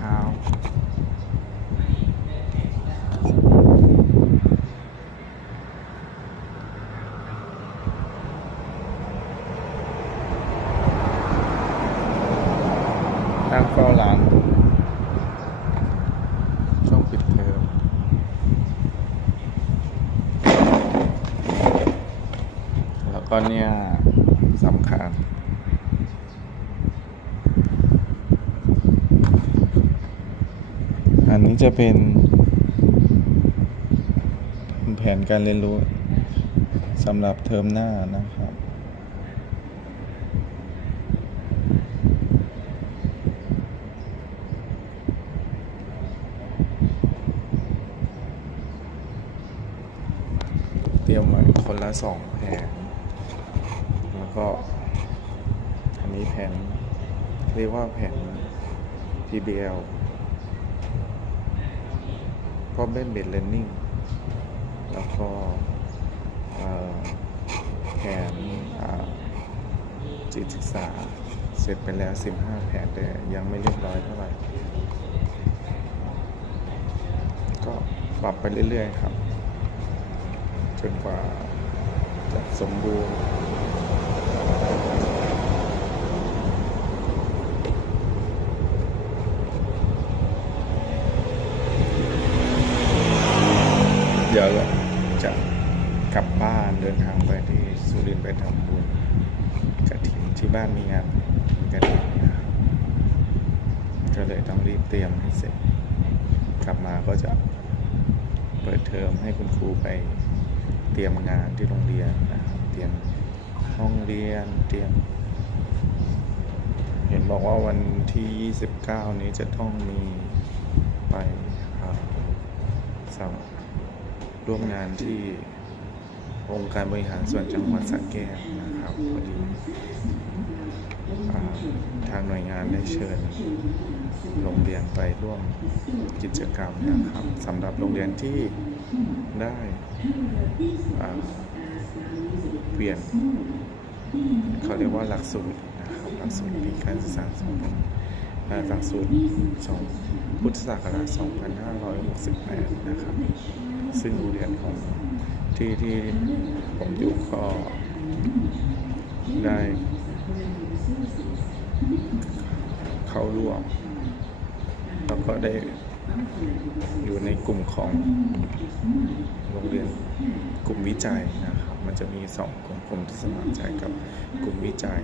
ช้านั่งเฝ้าร้าน ช่วงปิดเทอมแล้วก็เนี่ยสำคัญ อันนี้จะเป็นแผนการเรียนรู้สำหรับเทอมหน้านะครับ เตรียมไว้คนละสองแผน แล้วก็ อันนี้แผน เรียกว่าแผน PBL Problem Based Learning แล้วก็แผนอ่าจิตศึกษา เสร็จไปแล้ว 15 แผนแต่ยังไม่เรียบร้อยเท่าไหร่ ก็ปรับไปเรื่อย ๆ ครับ จนกว่าจะสมบูรณ์ เดี๋ยวจะกลับบ้านเดินทางไปที่สุรินทร์ไปทำบุญกระถินที่บ้านมีงานกระถินนะก็เลยต้องรีบเตรียมให้เสร็จ กลับมาก็จะเปิดเทอมให้คุณครูไปเตรียมงานที่โรงเรียนนะครับเตรียมห้องเรียนเตรียม เห็นบอกว่าวันที่ 29 นี้จะต้องมีไปอ่าสำ ร่วมงานที่องค์การบริหารส่วนจังหวัดสระแก้วนะครับพอดีอทางหน่วยงานได้เชิญโรงเรียนไปร่วมกิจกรรมนะครับสำหรับโรงเรียนที่ได้เปลี่ยนเขาเรียกว่าหลักสูตรนะครับหลักสูตรปีการศึกษาสองพันหลักสูตรสองพุทธศักราช2568 นะครับ ซึ่งโรงเรียนของที่ที่ผมอยู่ก็ได้ เข้าร่วม แล้วก็ได้อยู่ในกลุ่มของโรงเรียนกลุ่มวิจัยนะครับ มันจะมีสองกลุ่มกลุ่มที่สมัครใจกับกลุ่มวิจัย